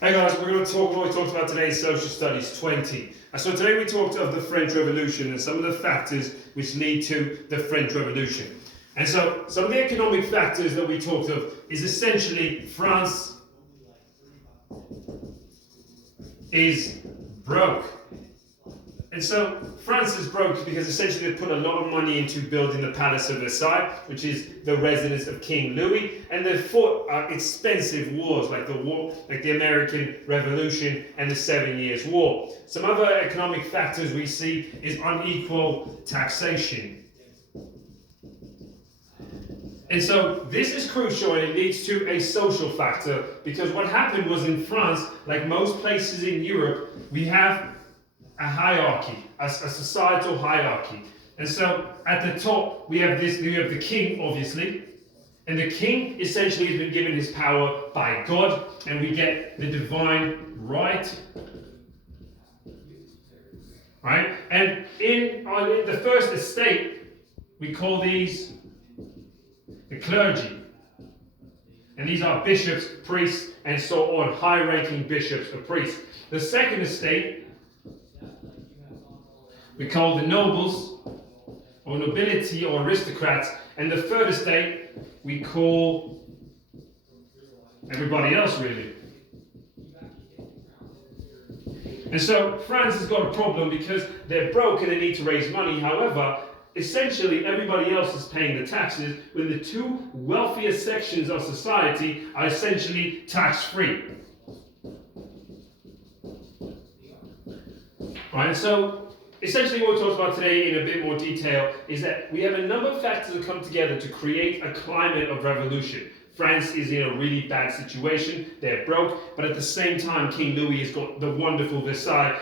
Hey guys, we're going to talk what we talked about today in Social Studies 20. So today we talked of the French Revolution and some of the factors which lead to the French Revolution. And so some of the economic factors that we talked of is essentially France is broke. And so France is broke because essentially they put a lot of money into building the Palace of Versailles, which is the residence of King Louis, and they fought expensive wars like the American Revolution and the 7 Years' War. Some other economic factors we see is unequal taxation. And so this is crucial, and it leads to a social factor, because what happened was in France, like most places in Europe, we have a hierarchy, a societal hierarchy. And so at the top we have the king, obviously, and the king essentially has been given his power by God, and we get the divine right. Right? And in the first estate, we call these the clergy. And these are bishops, priests, and so on, high-ranking bishops or priests. The second estate we call the nobles, or nobility, or aristocrats. And the third estate we call everybody else, really. And so France has got a problem because they're broke and they need to raise money. However, essentially everybody else is paying the taxes, when the two wealthiest sections of society are essentially tax-free. Right, so essentially what we talked about today in a bit more detail is that we have a number of factors that come together to create a climate of revolution. France is in a really bad situation, they're broke, but at the same time King Louis has got the wonderful Versailles,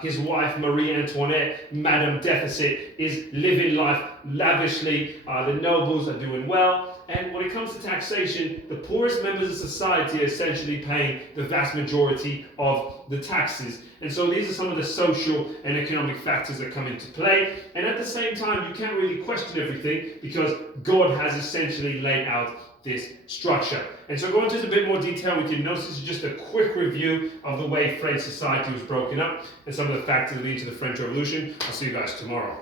his wife Marie Antoinette, Madame Deficit, is living life lavishly, the nobles are doing well, and when it comes to taxation, the poorest members of society are essentially paying the vast majority of the taxes. And so these are some of the social and economic factors that come into play, and at the same time you can't really question everything because God has essentially laid out this structure. And so going into a bit more detail, we can notice this is just a quick review of the way French society was broken up and some of the factors that lead to the French Revolution. I'll see you guys tomorrow.